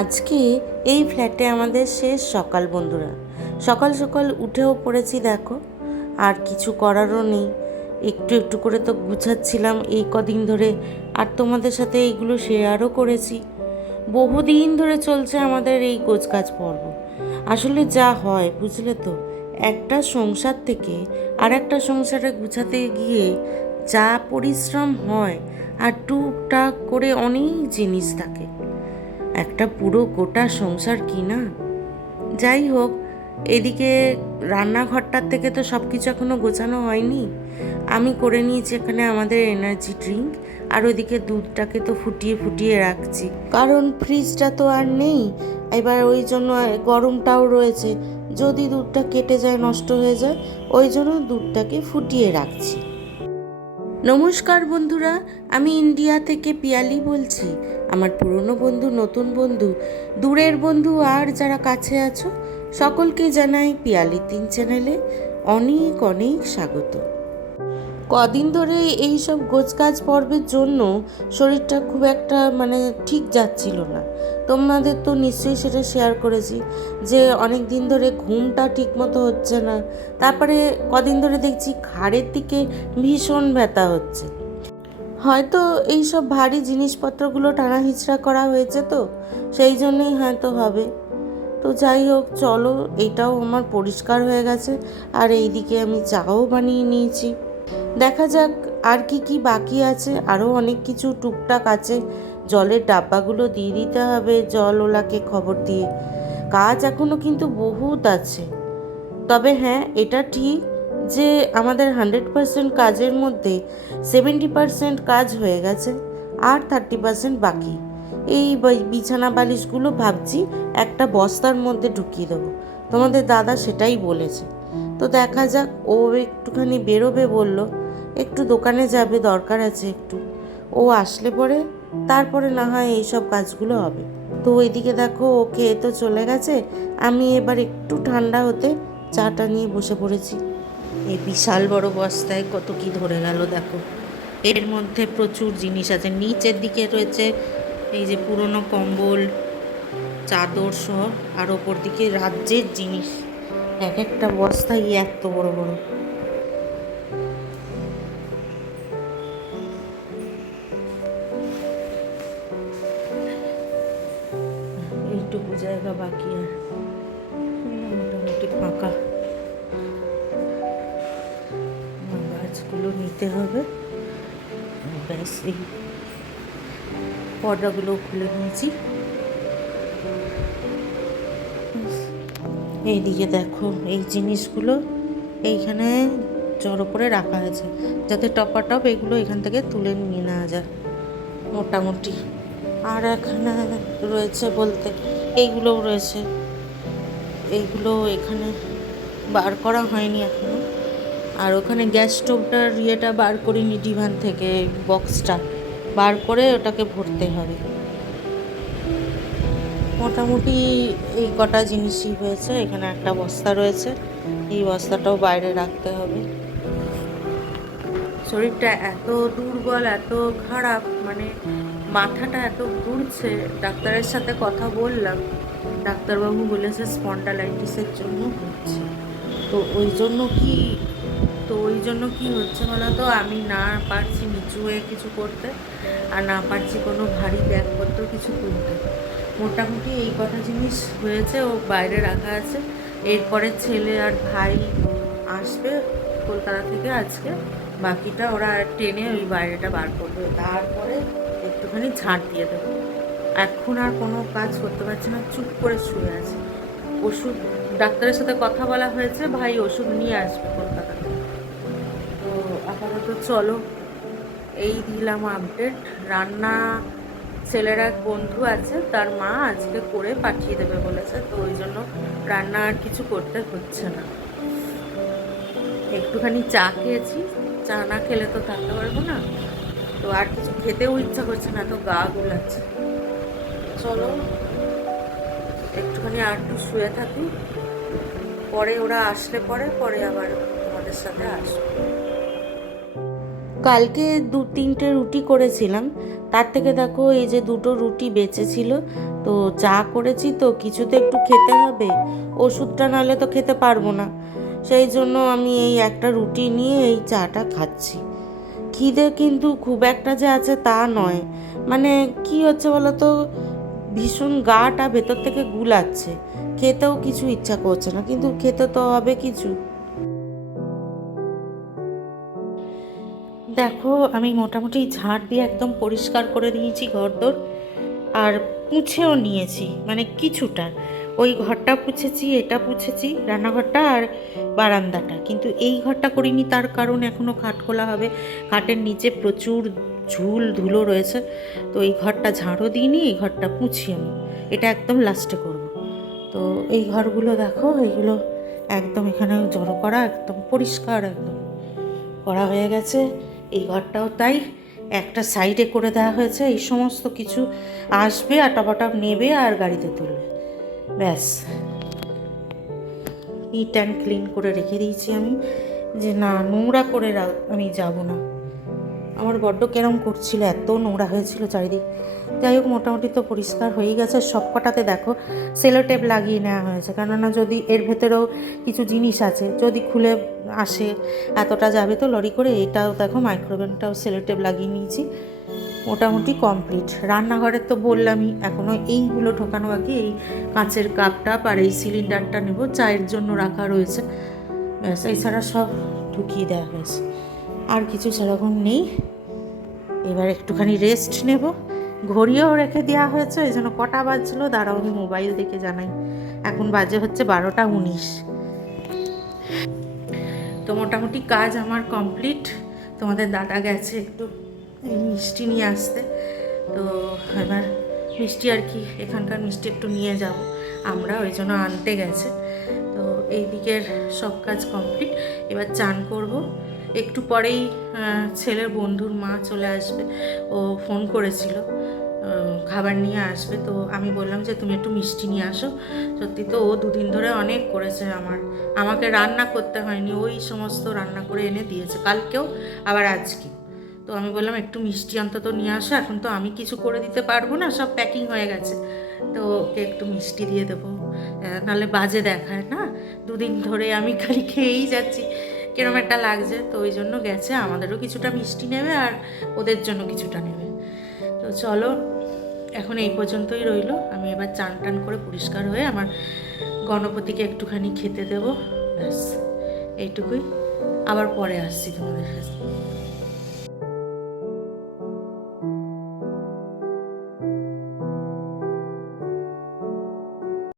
আজকে এই ফ্ল্যাটে আমাদের শেষ সকাল বন্ধুরা। সকাল সকাল উঠেও পড়েছি দেখো, আর কিছু করারও নেই। একটু একটু করে তো গুছাচ্ছিলাম, এই কদিন ধরে আর তোমাদের সাথে এইগুলো শেয়ারও করেছি। বহুদিন ধরে চলছে আমাদের এই গোছকাজ পর্ব। আসলে যা হয়, বুঝলে তো? একটা সংসার থেকে আর একটা সংসারে গুছাতে গিয়ে যা পরিশ্রম হয় আর টুকটাক করে অনেক জিনিস থাকে। একটা পুরো গোটা সংসার কি না? যাই হোক, এদিকে রান্নাঘরটার থেকে তো সব কিছু এখনও গোছানো হয়নি। আমি করে নিয়েছি এখানে আমাদের এনার্জি ড্রিঙ্ক আর ওইদিকে দুধটাকে তো ফুটিয়ে ফুটিয়ে রাখছি। কারণ ফ্রিজটা তো আর নেই, এবার ওই জন্য গরমটাও রয়েছে। যদি দুধটা কেটে যায়, নষ্ট হয়ে যায়, ওই জন্য দুধটাকে ফুটিয়ে রাখছি। নমস্কার বন্ধুরা, আমি ইন্ডিয়া থেকে পিয়ালি বলছি। আমার পুরনো বন্ধু, নতুন বন্ধু, দূরের বন্ধু আর যারা কাছে আছো, সকলকে জানাই পিয়ালি তিন চ্যানেলে অনেক অনেক স্বাগত। কদিন ধরে এই সব গোছকাজ পর্বের জন্য শরীরটা খুব একটা মানে ঠিক যাচ্ছিল না। তোমাদের তো নিশ্চয়ই সেটা শেয়ার করেছি যে অনেক দিন ধরে ঘুমটা ঠিক মতো হচ্ছে না। তারপরে কদিন ধরে দেখছি ঘাড়ের দিকে ভীষণ ব্যথা হচ্ছে। হয়তো এই সব ভারী জিনিসপত্রগুলো টানা হিচড়া করা হয়েছে তো, সেই জন্যই হয়তো হবে। তো যাই হোক, চলো, এটাও আমার পরিষ্কার হয়ে গেছে। আর এইদিকে আমি চাও বানিয়ে নিয়েছি। দেখা যাক আর কি কি বাকি আছে। আরও অনেক কিছু টুকটাক আছে। জলের ডাব্বাগুলো দিয়ে দিতে হবে। জলওয়ালাকে খবর দিয়ে। কাজ এখনও কিন্তু বহুত আছে। তবে হ্যাঁ এটা ঠিক যে আমাদের হান্ড্রেড পারসেন্ট কাজের মধ্যে সেভেন্টি পারসেন্ট কাজ হয়ে গেছে আর থার্টি পারসেন্ট বাকি। এই বিছানা বালিশগুলো ভাবছি একটা বস্তার মধ্যে ঢুকিয়ে দেবো। তোমাদের দাদা সেটাই বলেছে। তো দেখা যাক, ও একটুখানি বেরোবে বলল। একটু দোকানে যাবে, দরকার আছে একটু। ও আসলে পরে, তারপরে না হয় এইসব কাজগুলো হবে। তো ওইদিকে দেখো ও খেয়ে তো চলে গেছে। আমি এবার একটু ঠান্ডা হতে চাটা নিয়ে বসে পড়েছি। এই বিশাল বড় বস্তায় কত কি ধরে গেল, দেখো। এর মধ্যে প্রচুর জিনিস আছে। নিচের দিকে রয়েছে এই যে পুরনো কম্বল, চাদর সব আর ওপর দিকে রাজ্যের জিনিস। এক একটা বস্তাই এত বড় বড়। এইটুকু জায়গা বাকি মোটামুটি ফাঁকা। গাছগুলো নিতে হবে। ব্যাস এই পর্দাগুলো খুলে নিয়েছি। এইদিকে দেখো, এই জিনিসগুলো এইখানে জড়ো করে রাখা হয়েছে। যাতে টপা টপ এগুলো এখান থেকে তুলে নিয়ে নেওয়া যায়, মোটামুটি। আর এখানে রয়েছে বলতে, এইগুলোও রয়েছে। এইগুলো এখানে বার করা হয়নি এখনও। আর ওখানে গ্যাস স্টোভটার ইয়েটা বার করিনি ডিভান থেকে বক্সটা। বার করে ওটাকে ভরতে হবে। মোটামুটি এই কটা জিনিসই হয়েছে, এখানে একটা বস্তা রয়েছে, এই বস্তাটাও বাইরে রাখতে হবে। শরীরটা এত দুর্বল, এত খারাপ মানে মাথাটা এত ঘুরছে, ডাক্তারের সাথে কথা বললাম, ডাক্তারবাবু বলেছে স্পন্ডালাইটিসের জন্য হচ্ছে। তো ওই জন্য কি, তো ওই জন্য কি হচ্ছে বলো তো আমি না পারছি নিচু হয়ে কিছু করতে, আর না পারছি কোনো ভারী ব্যাগপত্র কিছু তুলতে। মোটামুটি এই কটা জিনিস হয়েছে, ও বাইরে রাখা আছে। এরপরে ছেলে আর ভাই আসবে কলকাতা থেকে আজকে। বাকিটা ওরা টেনে ওই বাইরেটা বার করবে। তারপরে একটুখানি ঝাঁট দিয়ে দেবো। এখন আর কোনো কাজ করতে পারছি না, চুপ করে শুয়ে আছে। ওষুধ, ডাক্তারের সাথে কথা বলা হয়েছে, ভাই ওষুধ নিয়ে আসবে কলকাতা থেকে। তো আপাতত চলো, এই দিলাম আপডেট রান্না ছেলের এক বন্ধু আছে, তার মা আজকে করে পাঠিয়ে দেবে বলেছে, তো ওই জন্য রান্না আর কিছু করতে হচ্ছে না। একটুখানি চা খেয়েছি, চা না খেলে তো থাকতে পারব না। তো আর কিছু খেতেও ইচ্ছা করছে না, তো গা গোলাচ্ছে। চলো, একটুখানি আর একটু শুয়ে থাকি। পরে ওরা আসলে পরে পরে আবার তোমাদের সাথে আসব। কালকে দু তিনটে রুটি করেছিলাম তার থেকে দেখো এই যে দুটো রুটি বেঁচেছিল, তো চা করেছি তো কিছু তো একটু খেতে হবে, ওষুধটা নাহলে তো খেতে পারব না। সেই জন্য আমি এই একটা রুটি নিয়ে এই চাটা খাচ্ছি। খিদে কিন্তু খুব একটা যে আছে তা নয়। মানে কি হচ্ছে বলো তো ভীষণ গাটা ভেতর থেকে গুলাচ্ছে। খেতেও কিছু ইচ্ছা করছে না, কিন্তু খেতে তো হবে কিছু। দেখো, আমি মোটামুটি ঝাড় দিয়ে একদম পরিষ্কার করে নিয়েছি ঘরদোর, আর পুছেও নিয়েছি মানে কিছুটা। ওই ঘরটা পুছেছি, এটা পুছেছি, রান্নাঘরটা আর বারান্দাটা। কিন্তু এই ঘরটা করিনি, তার কারণ এখনও খাট খোলা হবে। খাটের নিচে প্রচুর ঝুল, ধুলো রয়েছে, তো এই ঘরটা ঝাড়ও দিইনি, এই ঘরটা পুছি আমি এটা একদম লাস্টে করব। তো এই ঘরগুলো দেখো এইগুলো একদম এখানে জড়ো করা, একদম পরিষ্কার, একদম করা হয়ে গেছে। এই ঘরটাও তাই। একটা সাইডে করে দেওয়া হয়েছে, এই সমস্ত কিছু আসবে আটাপাটা নেবে আর গাড়িতে তুলবে। ব্যাস। ইট অ্যান্ড ক্লিন করে রেখে দিয়েছি আমি। যে না, নোংরা করে আমি যাব না। আমার বড্ড কেরম করছিল, এত নোংরা হয়েছিল চারিদিক। যাই হোক, মোটামুটি তো পরিষ্কার হয়েই গেছে। সব কটাতে দেখো, সেলো টেপ লাগিয়ে নেওয়া হয়েছে। কেননা যদি এর ভেতরেও কিছু জিনিস আছে, যদি খুলে আসে, এতটা যাবে তো লরি করে। এটাও দেখো মাইক্রোওভেনটাও সেলো টেপ লাগিয়ে নিয়েছি। মোটামুটি কমপ্লিট। রান্নাঘরের তো বললামই এখনও এইগুলো ঢোকানো বাকি। এই কাঁচের কাপটা আর এই সিলিন্ডারটা নেব। চায়ের জন্য রাখা রয়েছে। ব্যাস, এছাড়া সব ঢুকিয়ে দেওয়া হয়েছে। আর কিছু সেরকম নেই। এবার একটুখানি রেস্ট নেব। ঘড়িও রেখে দেওয়া হয়েছে, ওই জন্য কটা বাজছিল, দাঁড়াও আমি মোবাইল দেখে জানাই। এখন বাজে হচ্ছে বারোটা উনিশ। তো মোটামুটি কাজ আমার কমপ্লিট তোমাদের দাদা গেছে একটু মিষ্টি নিয়ে আসতে। তো এবার মিষ্টি আর কি, এখানকার মিষ্টি একটু নিয়ে যাব। আমরা ওই জন্য আনতে গেছে। তো এই দিকের সব কাজ কমপ্লিট এবার চান করব। একটু পরেই ছেলের বন্ধুর মা চলে আসবে। ও ফোন করেছিল খাবার নিয়ে আসবে। তো আমি বললাম যে, তুমি একটু মিষ্টি নিয়ে আসো। সত্যি তো ও দুদিন ধরে অনেক করেছে আমার। আমাকে রান্না করতে হয়নি, ওই সমস্ত রান্না করে এনে দিয়েছে। কালকেও, আবার আজকে। তো আমি বললাম, একটু মিষ্টি অন্তত নিয়ে আসো, এখন তো আমি কিছু করে দিতে পারব না, সব প্যাকিং হয়ে গেছে। তো ওকে একটু মিষ্টি দিয়ে দেবো। নাহলে বাজে দেখায়, না? দুদিন ধরে আমি খালি খেয়েই যাচ্ছি। কিরম একটা লাগছে, তো ওই জন্য গেছে। আমাদেরও কিছুটা মিষ্টি নেবে আর ওদের জন্য কিছুটা নেবে। তো চলো, এখন এই পর্যন্তই রইল। আমি এবার চান টান করে পরিষ্কার হয়ে আমার গণপতিকে একটুখানি খেতে দেবো। ব্যাস, এইটুকুই। আবার পরে আসছি তোমাদের কাছে।